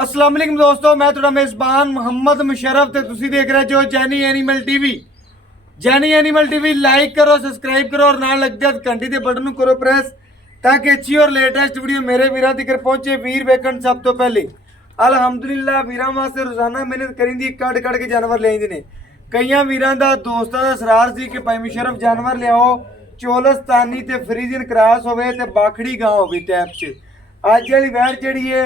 अस्सलाम वालेकुम दोस्तों, मैं थोड़ा मेज़बान मोहम्मद मुशर्रफ ते तुसी देख रहे जो Jenny animal TV. Jenny animal TV like करो, सब्सक्राइब करो और नाल लग जाए घंटी के बटन को करो प्रेस ताकि अच्छी और लेटेस्ट वीडियो मेरे वीरां तक पहुंचे। वीर वेखण सब तो पहले अलहमदुलिल्लाह वीरां वास्ते रोजाना मेहनत करिंदी कट कट के जानवर ले आंदे ने। कईयां वीरां दा दोस्तां दा सरार सी कि भाई मुशर्रफ जानवर लियाओ चोलस्तानी ते फ्रीजियन क्रॉस होवे ते बाखड़ी गां होवे टैप च। ਅੱਜ ਵਾਲੀ ਵੈੜ ਜਿਹੜੀ ਹੈ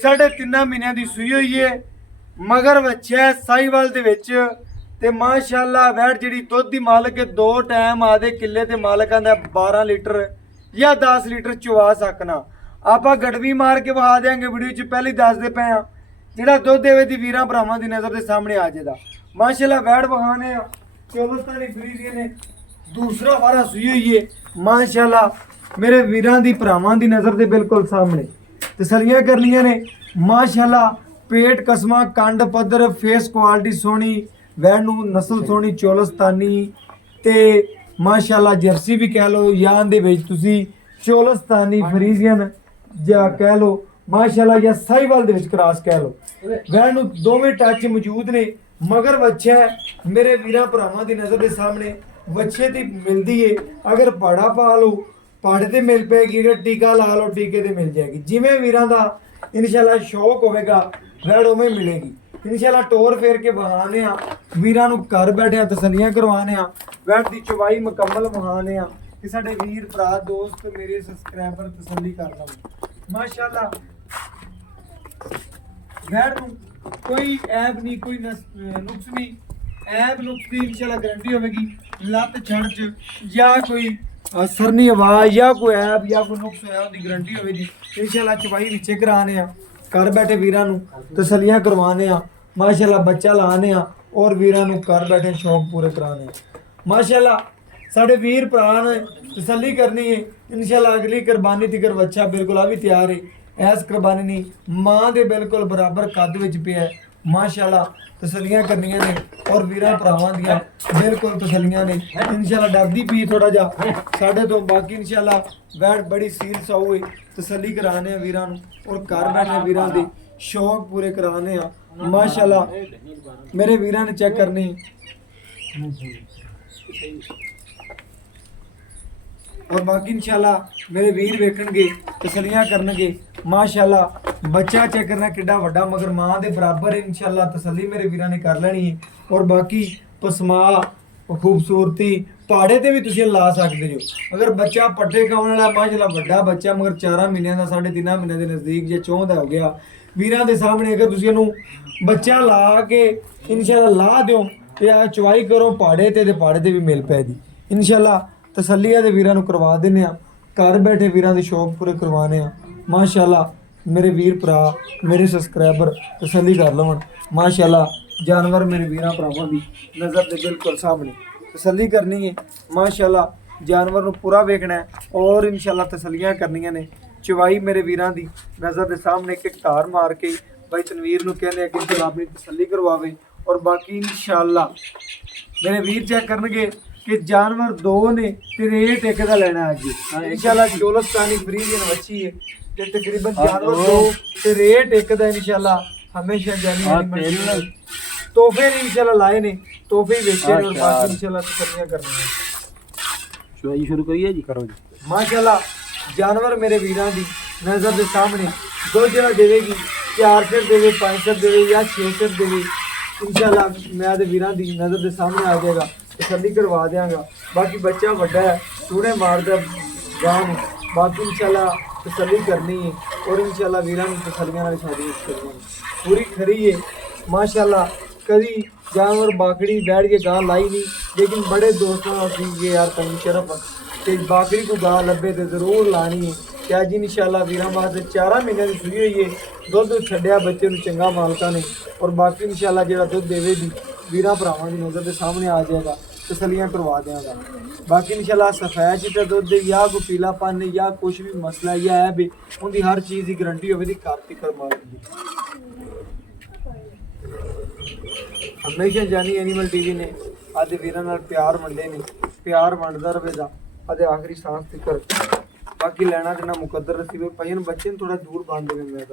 3.5 ਮਹੀਨਿਆਂ ਦੀ ਸੂਈ ਹੋਈ ਹੈ, ਮਗਰ ਬੱਚਾ ਸਾਈਵਾਲ ਦੇ ਵਿੱਚ ਤੇ ਮਾਸ਼ਾਅੱਲਾ ਵੈੜ ਜਿਹੜੀ ਦੁੱਧ ਦੀ ਮਾਲਕ ਹੈ। 2 ਟਾਈਮ ਆਦੇ ਕਿੱਲੇ ਤੇ ਮਾਲਕਾਂ ਦਾ 12 ਲੀਟਰ ਜਾਂ 10 ਲੀਟਰ ਚਵਾ ਸਕਣਾ। ਆਪਾਂ ਗੜਵੀ ਮਾਰ ਕੇ ਵਹਾ ਦੇਾਂਗੇ ਵੀਡੀਓ 'ਚ, ਪਹਿਲੇ ਦੱਸਦੇ ਪਏ ਆ ਜਿਹੜਾ ਦੁੱਧ ਦੇਵੇ ਦੀ ਵੀਰਾਂ ਭਰਾਵਾਂ ਦੀ ਨਜ਼ਰ ਦੇ ਸਾਹਮਣੇ ਆ ਜਾਏਗਾ। ਮਾਸ਼ਾਅੱਲਾ ਵੈੜ ਵਹਾਨੇ ਆ ਚੋਲਸਤਾਨੀ ਫਰੀਜ਼ੀਅਨ ਨੇ ਦੂਸਰਾ ਵਾਰਾ ਸੂਈ ਹੋਈ ਹੈ। ਮਾਸ਼ਾਅੱਲਾ मेरे वीरां दी भरावां दी नज़र दे बिल्कुल सामने तसलियां करनियां ने। माशाअल्लाह पेट कसमा कंड पद्धर फेस क्वालिटी सोहनी, वैड़ नूं नस्ल सोहनी चोलस्तानी ते माशाअल्लाह जर्सी भी कह लो या दे विच तुसी चोलस्तानी फ्रीजियन या कह लो माशाअल्लाह या साहिवाल दे विच क्रॉस कह लो। वैड़ नूं दोवें टच मौजूद ने, मगर बच्चा मेरे वीरां भरावां दी नज़र दे सामने बच्चे दी मिलदी है। अगर पाड़ा पा लो पाड़े ते मिल पेगी, अगर टीका ला लो टीके ते मिल जाएगी। जिवें वीरां दा इंशाअल्लाह शौक होवेगा वैड़ उवें मिलेगी। इंशाअल्लाह टोर फेर के बहाने आ वीरां नूं घर बैठे तसलियां करवाने आ, वैड़ दी चवाई मुकम्मल बहाने आ कि साडे वीर भरा दोस्त मेरे सबसक्राइबर तसल्ली कर लवन। माशाअल्लाह वैड़ नूं कोई ऐब नहीं, कोई नुक्स नहीं। ऐब नुक्स की इंशाअल्लाह गारंटी होवेगी। लत छड़ च या कोई सरनी आवाज या कोई ऐप या कोई नुक्स होया उनकी गारंटी होगी। इंशाअल्लाह चवाई विचे कराने आ घर बैठे वीरां नूं तसलियां करवाने आ। माशाअल्लाह बच्चा लाने आ और वीरां नूं घर बैठे शौक पूरे कराने आ। माशाअल्लाह साडे वीर भरा ने तसल्ली करनी है। इंशाअल्लाह अगली कुर्बानी तिकर बच्चा बिल्कुल आ भी तैयार है। ऐस कुर्बानी नहीं मां दे बिल्कुल बराबर कद विच पिया है। माशाअल्लाह तसलियां करनियां ने और वीरां भरावां दियां बिल्कुल तसलियां ने। इंशाअल्लाह डरदी पी थोड़ा जा साडे तो, बाकी इंशाअल्लाह वैड़ बड़ी सील साऊ है। तसल्ली कराने वीरां नूं और घर बैठे वीरां दे शौक पूरे कराने आ। माशाअल्लाह मेरे वीरां ने चेक करनी और बाकी इंशाअल्लाह मेरे वीर वेखणगे तसलियां करनगे। माशाअल्लाह बच्चा चेक करना किड्डा वड्डा मगर मां दे बराबर है। इंशाअल्लाह तसल्ली मेरे वीरां ने कर लेनी है। और बाकी पसमा खूबसूरती पाड़े ते भी तुसीं ला सकदे जो। अगर बच्चा पट्टे खाने वाला माशाअल्लाह वड्डा बच्चा मगर 4 महीनों का 3.5 महीने के नज़दीक जे 4 दा हो गया वीरां दे सामने, अगर तुसीं इहनूं बच्चा ला के इंशाअल्लाह ला दिओ ते आ चवाई करो पाड़े ते पाड़े ते भी मिल पैदी। इंशाअल्लाह तसल्लियां दे वीरां नूं करवा दिंदे आ, घर बैठे वीरां दे शौक पूरे करवाने आ। माशाअल्लाह मेरे वीर भरा मेरे सबसक्राइबर तसल्ली कर लवन। माशाअल्लाह जानवर मेरे वीरां भरावां दी नज़र दे बिल्कुल सामने तसल्ली करनी है। माशाअल्लाह जानवर नूं पूरा वेखना है और इंशाअल्लाह तसल्लियां करनियां ने। चवाई मेरे वीरां दी नज़र दे सामने एक धार मार के भाई तनवीर नूं कहंदे आ कि इंशाअल्लाह अपनी तसल्ली करवावे। और बाकी इंशाअल्लाह मेरे वीर चेक करनगे कि जानवर 2 ने ते रेट एक दा लेना अज। इंशाअल्लाह चोलस्तानी फ्रीजियन बच्ची है ते तकरीबन जानवर 2 ते रेट एक दा इंशाअल्लाह हमेशा जानी तोहफे ने इंशाअल्लाह लाए ने, तोहफे बेचे ने और बाकी इंशाअल्लाह तसल्लियां करनी है। चुवाई शुरू करिए जी, करो जी। माशाअल्लाह जानवर मेरे वीरां दी नज़र दे सामने 2 जगह देवेगी, 4 सिर देवे, 5 सिर देवे या 6 सिर देवे। इंशाअल्लाह मैं ते वीरां दी नज़र दे सामने आ जाएगा, तसल्ली करवा देंगा। बाकी बच्चा वड्डा है चूड़े मारदा गांव, बाकी इंशाअल्लाह तसल्ली करनी है और इंशाअल्लाह वीरां दी तसल्लियां नाल शादी करनी पूरी खरी है। माशाअल्लाह कभी जानवर बाकड़ी बैठ के गां लाई नहीं, लेकिन बड़े दोस्तों के यार तुम शरफ ते बाकड़ी को गां लभे तो जरूर लानी है। कि अज इंशाअल्लाह वीरां वास्ते 4 महीने की सूई हुई है। दुध छड्डिया बच्चे नूं चंगा मालका ने और बाकी इंशाअल्लाह जिहड़ा दुध देवेगी वीरां भरावां दी नज़र के सामने आ जाएगा, तसलियां करवा देंगा। बाकी इंशाअल्लाह सफेद चिट्टा दुध या कोई पीलापन या कुछ भी मसला या है भी उनकी हर चीज़ की गारंटी होगी कार्तिक मालक की। हमेशा जानी एनिमल टीवी ने आदे वीरां नाल प्यार वंडे ने, प्यार वंडदा रहेगा आदे आखिरी सांस तक। बाकी लेना देना मुकद्दर रसीबे भजन बच्चे थोड़ा दूर बांध देवे। मैं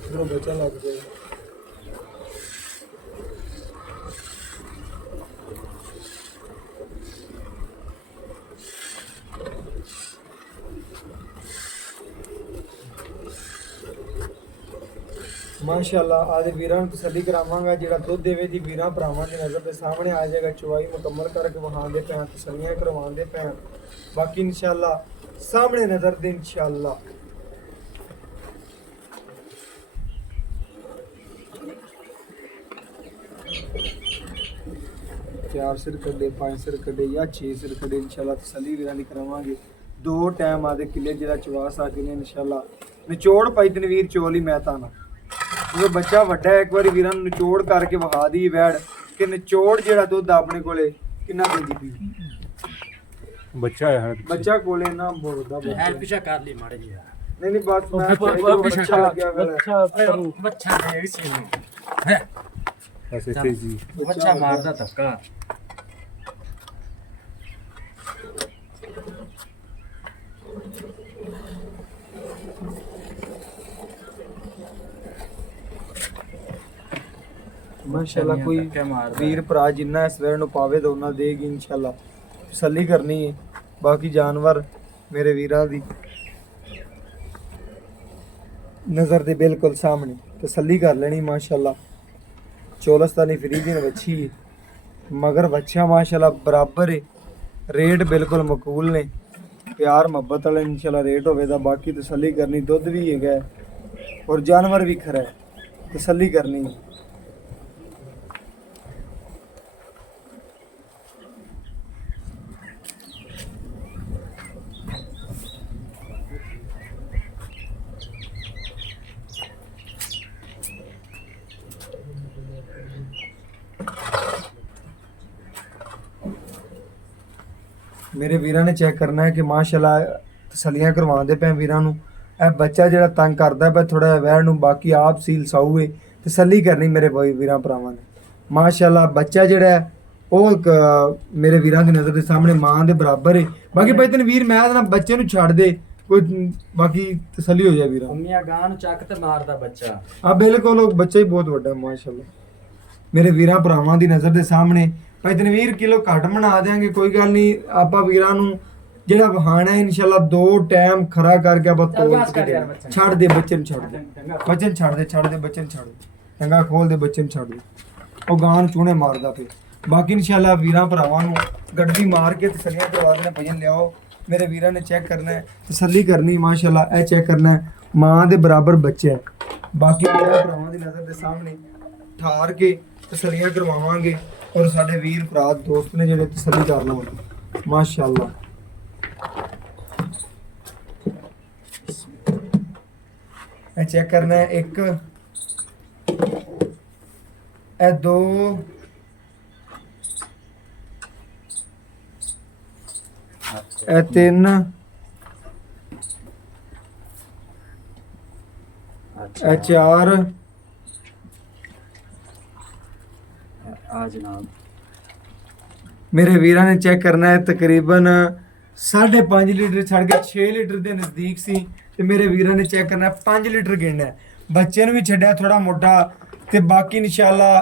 ਇਧਰੋਂ ਬੱਚਾ ਲੱਗ ਜਾਏ। ਮਾਸ਼ਾਅੱਲਾ ਆਦੇ ਵੀਰਾਂ ਨੂੰ ਤਸੱਲੀ ਕਰਾਵਾਂਗਾ, ਜਿਹੜਾ ਦੁੱਧ ਦੇਵੇ ਦੀ ਵੀਰਾਂ ਭਰਾਵਾਂ ਦੀ ਨਜ਼ਰ ਦੇ ਸਾਹਮਣੇ ਆ ਜਾਏਗਾ। ਚੁਆਈ ਮੁਕੰਮਲ ਕਰਕੇ ਵਹਾਉਂਦੇ ਪੈਣ, ਤਸੱਲੀਆਂ ਕਰਵਾਉਂਦੇ ਪੈਣ। ਬਾਕੀ ਇਨਸ਼ਾਅੱਲਾ ਸਾਹਮਣੇ ਨਜ਼ਰ ਦੇ ਇਨਸ਼ਾਅੱਲਾ। चार सिर कड्डे, 5 सिर कड्डे या 6 सिर कड्डे इंशाल्लाह तसल्ली वीरां दी करावांगे। दो टाइम आदे किले जेड़ा चवा सकदे ने इंशाल्लाह। निचोड़ पाई तनवीर चोली मैं ताना जो बच्चा वड्डा है, एक बारी वीरां नूं निचोड़ करके वहा दी वैड़ कि निचोड़ जेड़ा दुध अपने कोले किन्ना देंदी पई। बच्चा है बच्चा कोले ना बोलदा ऐ पीछा कर ली माड़े जी। नहीं नहीं बात मैं बच्चा लग गया बच्चा बच्चा है इसी में है ऐसे थे जी। बच्चा मारदा धक्का। माशाल्लाह कोई वीर भरा जिन्ना इस वेर नूं पावे तो उन्ना देगी इंशाल्लाह। तसल्ली करनी है। बाकी जानवर मेरे वीरां दी नज़र दे बिल्कुल सामने तसल्ली कर लेनी माशाल्लाह। चौलस्तानी फरीदी ने बच्ची है, मगर बच्चा माशाल्लाह बराबर है। रेट बिल्कुल मकबूल ने, प्यार मुहब्बत वाले इंशाल्लाह रेट होवेगा। बाकी तसल्ली करनी, दुध भी है और जानवर भी खरा है, तसल्ली करनी है। मेरे वीरां ने चेक करना है कि माशाल्लाह तसल्लियां करवाते पे वीरां नूं। ਇਹ ਬੱਚਾ ਜਿਹੜਾ ਤੰਗ ਕਰਦਾ ਪਿਆ ਥੋੜਾ ਜਿਹਾ ਵੈਰ ਨੂੰ, ਬਾਕੀ ਆਪ ਸੀਲ ਸਾਊ ਹੈ। ਤਸੱਲੀ ਕਰਨੀ ਮੇਰੇ ਵੀਰਾਂ ਭਰਾਵਾਂ ਨੇ। ਮਾਸ਼ਾਅੱਲਾ ਬੱਚਾ ਜਿਹੜਾ ਹੈ ਉਹ ਮੇਰੇ ਵੀਰਾਂ ਦੀ ਨਜ਼ਰ ਦੇ ਸਾਹਮਣੇ ਮਾਂ ਦੇ ਬਰਾਬਰ ਹੈ। ਬਾਕੀ ਭਾਈ ਤਨ ਵੀਰ ਮੈਂ ਨਾ ਬੱਚੇ ਨੂੰ ਛੱਡ ਦੇ, ਕੋਈ ਬਾਕੀ ਤਸੱਲੀ ਹੋ ਜਾਏ ਵੀਰਾਂ। ਉਮੀਆਂ ਗਾਂ ਨੂੰ ਚੱਕ ਤੇ ਮਾਰਦਾ ਬੱਚਾ। ਆ ਬਿਲਕੁਲ ਉਹ ਬੱਚਾ ਹੀ ਬਹੁਤ ਵੱਡਾ ਮਾਸ਼ਾਅੱਲਾ ਮੇਰੇ ਵੀਰਾਂ ਭਰਾਵਾਂ ਦੀ ਨਜ਼ਰ ਦੇ ਸਾਹਮਣੇ। ਭਾਈ ਤਨਵੀਰ ਕਿਲੋ ਘੱਟ ਬਣਾ ਦੇਾਂਗੇ, ਕੋਈ ਗੱਲ ਨਹੀਂ। ਆਪਾਂ ਵੀਰਾਂ ਨੂੰ ਜਿਹੜਾ ਵਹਾਣਾ ਹੈ ਇਨਸ਼ਾਅੱਲਾ 2 ਟਾਈਮ ਖਰਾ ਕਰਕੇ ਆਪਾਂ ਤੋਲ ਕੇ ਛੱਡ ਦੇ ਬੱਚੇ ਨੂੰ, ਛੱਡ ਦੇ ਬੱਚੇ ਨੂੰ, ਛੱਡ ਦੇ ਬੱਚੇ ਨੂੰ, ਛੱਡ ਦੇ ਚੰਗਾ ਖੋਲ ਦੇ ਬੱਚੇ ਨੂੰ, ਛੱਡ ਦੇ ਉਹ ਗਾਂ ਨੂੰ ਚੂਹਣੇ ਮਾਰਦਾ ਪਏ। ਬਾਕੀ ਇਨਸ਼ਾਅੱਲਾ ਵੀਰਾਂ ਭਰਾਵਾਂ ਨੂੰ ਗੱਡੀ ਮਾਰ ਕੇ ਤਸੱਲੀਆਂ ਕਰਵਾ ਦੇਣਾ। ਭਜਨ ਲਿਆਓ ਮੇਰੇ ਵੀਰਾਂ ਨੇ ਚੈੱਕ ਕਰਨਾ ਹੈ, ਤਸੱਲੀ ਕਰਨੀ ਮਾਸ਼ਾਅੱਲਾ। ਇਹ ਚੈੱਕ ਕਰਨਾ ਹੈ ਮਾਂ ਦੇ ਬਰਾਬਰ ਬੱਚਾ ਹੈ। ਬਾਕੀ ਵੀਰਾਂ ਭਰਾਵਾਂ ਦੀ ਨਜ਼ਰ ਦੇ ਸਾਹਮਣੇ ਠਾਰ ਕੇ ਤਸੱਲੀਆਂ ਕਰਵਾਵਾਂਗੇ ਔਰ ਸਾਡੇ ਵੀਰ ਭਰਾ ਦੋਸਤ ਨੇ ਜਿਹੜੇ ਤਸੱਲੀ ਕਰ ਲਵਾਂਗੇ ਮਾਸ਼ਾਅੱਲਾ। ਇਹ ਚੈੱਕ ਕਰਨਾ ਹੈ 1 ਇਹ 2 ਇਹ 3 ਇਹ 4 ਆ ਜਨਾਬ। मेरे वीरा ने चेक करना है तकरीबन 5.5 लीटर छड़ के 6 लीटर के नज़दीक सी। ते मेरे वीरा ने चेक करना है 5 लीटर गिनना है। बच्चे ने भी छड्या थोड़ा मोटा ते बाकी इंशाल्लाह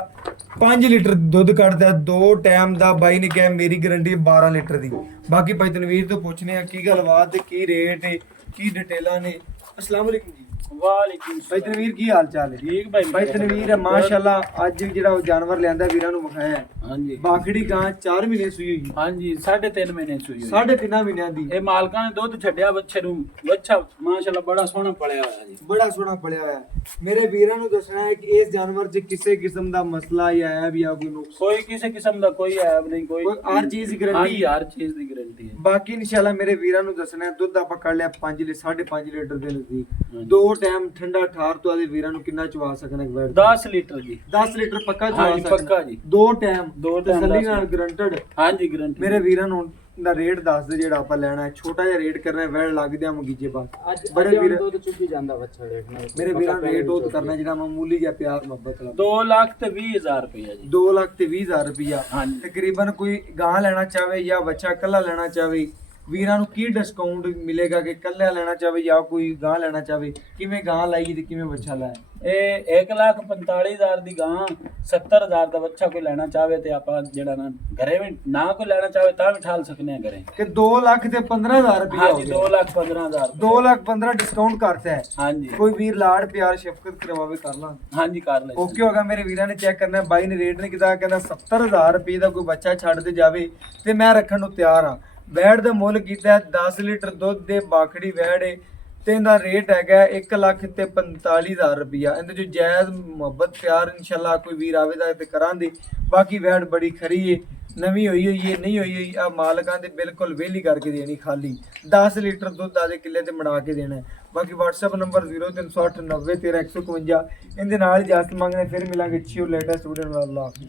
5 लीटर दुध कटदा। 2 टाइम दा बाई ने कहा मेरी गारंटी 12 लीटर दी। बाकी भाई तनवीर तो पूछने की गलबात है, की रेट है, की डिटेला ने। अस्सलाम वालेकुम जी। वालेकुम भाई तनवीर की हाल चाल है? ठीक भाई। भाई तनवीर माशाल्लाह आज ਜਿਹੜਾ जानवर ਲਿਆਂਦਾ ਵੀਰਾਂ ਨੂੰ ਵਿਖਾਇਆ। ਹਾਂਜੀ ਬਾਖੜੀ ਗਾਂ 4 ਮਹੀਨੇ ਸੂਈ ਹੋਈ। ਹਾਂਜੀ 3.5 ਮਹੀਨੇ ਸੂਈ ਹੋਈ। 3.5 ਮਹੀਨਿਆਂ ਦੀ। ਇਹ ਮਾਲਕਾਂ ਨੇ ਦੁੱਧ ਛੱਡਿਆ ਬੱਚੇ ਨੂੰ। ਬੱਚਾ ਮਾਸ਼ਾਅੱਲਾ ਬੜਾ ਸੋਹਣਾ ਪਲਿਆ ਹੋਇਆ ਜੀ, ਬੜਾ ਸੋਹਣਾ ਪਲਿਆ ਹੋਇਆ। ਮੇਰੇ ਵੀਰਾਂ ਨੂੰ ਦੱਸਣਾ ਹੈ ਕਿ ਇਸ ਜਾਨਵਰ 'ਚ ਕਿਸੇ ਕਿਸਮ ਦਾ ਮਸਲਾ ਜਾਂ ਐਬ ਜਾਂ ਕੋਈ ਨੁਕਸ ਕੋਈ ਕਿਸੇ ਕਿਸਮ ਦਾ ਕੋਈ ਐਬ ਨਹੀਂ, ਕੋਈ ਹਰ ਚੀਜ਼ ਦੀ ਗਾਰੰਟੀ। ਹਾਂਜੀ ਹਰ ਚੀਜ਼ ਦੀ ਗਾਰੰਟੀ ਹੈ। ਬਾਕੀ ਇਨਸ਼ਾਅੱਲਾ ਮੇਰੇ ਵੀਰਾਂ ਨੂੰ ਦੱਸਣਾ ਹੈ ਦੁੱਧ ਆਪਾਂ ਕੱਢ ਲਿਆ 5.5 ਲੀਟਰ ਦੇ ਨਜ਼ਦੀਕ। 2 ਟਾਈਮ ਠੰਡਾ ਠਾਰ ਤੋਂ ਆਦੇ ਵੀਰਾਂ ਨੂੰ ਕਿੰਨਾ ਚਵਾ ਸਕਣਾ ਇੱਕ ਵਾਰ? 10 ਲੀਟਰ ਜੀ। 10 ਲੀਟਰ ਪੱਕਾ ਚਵਾ ਹਾਂਜੀ ਸਕਣਾ। ਪੱਕਾ ਜੀ। 2 ਟਾਈਮ time ਤਸੱਲੀ 10 ਨਾਲ ਗਰੰਟਡ। ਹਾਂਜੀ ਗਾਰੰਟੀ। ਮੇਰੇ ਵੀਰਾਂ ਨੂੰ ਦਾ ਰੇਟ ਦੱਸ ਦੇ ਜਿਹੜਾ ਆਪਾਂ ਲੈਣਾ ਹੈ। ਛੋਟਾ ਜਿਹਾ ਰੇਟ ਕਰਨਾ ਹੈ, ਵੈੜ ਲੱਗ ਦਿਆਂ ਮਗੀਜੇ ਬਾਅਦ। ਬੜੇ ਵੀਰ ਦੁੱਧ ਚੁੱਕੀ ਜਾਂਦਾ ਬੱਚਾ ਦੇਖਣਾ। ਮੇਰੇ ਵੀਰਾਂ ਨੂੰ ਰੇਟ ਉਹ ਕਰਨਾ ਜਿਹੜਾ ਮਾਮੂਲੀ ਜਿਹਾ ਪਿਆਰ ਮੁਹੱਬਤ ਵਾਲਾ। 2,20,000 ਰੁਪਇਆ ਜੀ। 2,20,000 ਰੁਪਇਆ। ਹਾਂਜੀ ਤਕਰੀਬਨ ਕੋਈ ਗਾਂ ਲੈਣਾ ਚਾਹਵੇ ਜਾਂ ਬੱਚਾ ਇਕੱਲਾ ਲੈਣਾ ਚਾਹਵੇ ਵੀਰਾਂ ਨੂੰ ਕੀ ਡਿਸਕਾਊਂਟ ਮਿਲੇਗਾ ਕਿ ਕੱਲਿਆ ਲੈਣਾ ਚਾਹੇ ਜਾਂ ਕੋਈ ਗਾਂ ਲੈਣਾ ਚਾਹੇ, ਕਿਵੇਂ ਗਾਂ ਲਾਈ ਤੇ ਕਿਵੇਂ ਬੱਚਾ ਲਾਇਆ? ਇਹ 1,45,000 ਦੀ ਗਾਂ, 70,000 ਦਾ ਬੱਚਾ ਕੋਈ ਲੈਣਾ ਚਾਹਵੇ ਤੇ ਆਪਾਂ ਜਿਹੜਾ ਨਾ ਘਰੇ ਵੀ ਨਾ ਕੋਈ ਲੈਣਾ ਚਾਹਵੇ ਤਾਂ ਵੀ ਠਾਲ ਸਕਨੇ ਆ ਘਰੇ। ਕਿ 2 ਲੱਖ ਤੇ 15,000 ਰੁਪਏ ਹੋ ਹਾਂਜੀ ਗਿਆ। 2,15,000 2 ਲੱਖ 15 ਡਿਸਕਾਊਂਟ ਕਰਤਾ ਹੈ। ਹਾਂਜੀ ਕੋਈ ਵੀਰ ਲਾੜ ਪਿਆਰ ਸ਼ਫਕਤ ਕਰਵਾਵੇ ਕਰ ਲਾਂ। ਹਾਂਜੀ ਕਰ ਲੈ। ਓਕੇ ਹੋਗਾ। ਮੇਰੇ ਵੀਰਾਂ ਨੇ ਚੈੱਕ ਕਰਨਾ, ਬਾਈ ਨੇ ਰੇਟ ਨਹੀਂ ਕੀਤਾ, ਕਹਿੰਦਾ 70,000 ਰੁਪਏ ਦਾ ਕੋਈ ਬੱਚਾ ਛੱਡ ਦੇ ਜਾਵੇ ਤੇ ਮੈਂ ਰੱਖਣ ਨੂੰ ਤਿਆਰ ਹਾਂ। ਵੈੜ ਦਾ ਮੁੱਲ ਕੀਤਾ 10 ਲੀਟਰ ਦੁੱਧ ਦੇ ਬਾਖੜੀ ਵੈੜ ਏ ਤੇ ਇਹਦਾ ਰੇਟ ਹੈਗਾ 1,45,000 ਰੁਪਇਆ। ਇਹਦੇ ਚ ਜਾਇਜ਼ ਮੁਹੱਬਤ ਪਿਆਰ ਇਨਸ਼ਾਅੱਲਾ ਕੋਈ ਵੀਰ ਆਵੇਦਾ ਤੇ ਕਰਾਂਗੇ। ਬਾਕੀ ਵੈੜ ਬੜੀ ਖਰੀ ਏ, ਨਵੀਂ ਹੋਈ ਏ ਨਹੀਂ ਹੋਈ ਆ ਮਾਲਕਾਂ ਦੇ ਬਿਲਕੁਲ ਵਿਹਲੀ ਕਰਕੇ ਦੇਣੀ, ਖਾਲੀ 10 ਲੀਟਰ ਦੁੱਧ ਆਦੇ ਕਿੱਲੇ ਤੇ ਮੜਾ ਕੇ ਦੇਣਾ। ਬਾਕੀ WhatsApp ਨੰਬਰ 0308 90 13 151 ਇਹਦੇ ਨਾਲ ਇਜਾਜ਼ਤ ਮੰਗਦੇ, ਫਿਰ ਮਿਲਾਂਗੇ ਅੱਛੀ ਔਰ ਲੇਟੈਸਟ ਵੀਡੀਓ ਨਾਲ। ਅੱਲਾਹ ਹਾਫਿਜ਼।